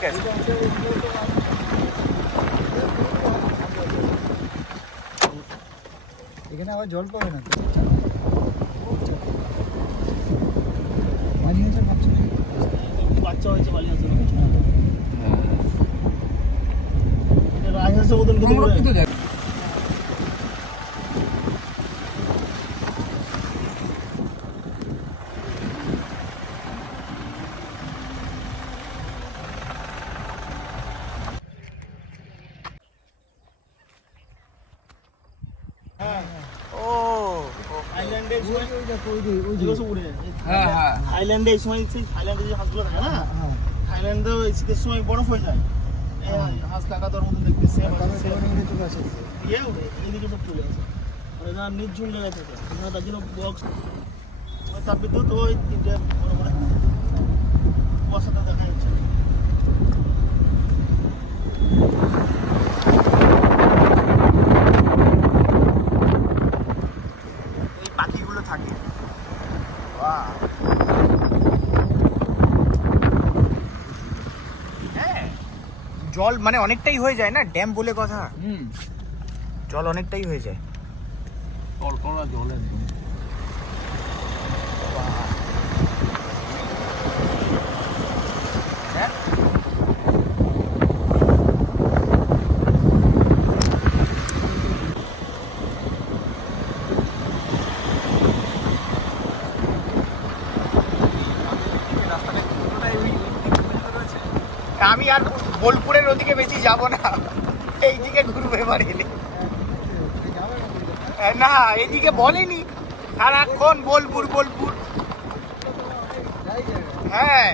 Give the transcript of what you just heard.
ঠিক আছে। এখানে আবার জল পাবে না তো, পানি আছে ভাবছি, বাচ্চা হয়েছে বালি আছে, রাজহাঁসের মতন সংরক্ষিত জায়গা। ও থাইল্যান্ডে এই সময় ওই যে উড়ে, হ্যাঁ হ্যাঁ থাইল্যান্ডে এই সময় সেই থাইল্যান্ডে যে হাঁসগুলো থাকে না, থাইল্যান্ডে শীতের সময় বরফ হয়ে যায়, এই হাঁস কাকাতার মতো দেখতে সেম চলে আসে। দিয়ে উড়ে এদিকে সব চলে আসে। আর এখানে নির্ঝুম জায়গায় থাকে, এখানে তার জন্য বক্স তাপবিদ্যুৎ ওই তিনটে বড় বড় বসাতে দেখা যাচ্ছে। এই পাখিগুলো থাকে। বাহ, হ্যাঁ জল মানে অনেকটাই হয়ে যায় না, ড্যাম বলে কথা, জল অনেকটাই হয়ে যায়। কড়কড়া জল একদম। হ্যাঁ আমি আর বোলপুরের ওদিকে বেশি যাব না, এইদিকে ঘুরবো এবার এলে। না এদিকে বলেনি সারাক্ষণ বোলপুর বোলপুর। হ্যাঁ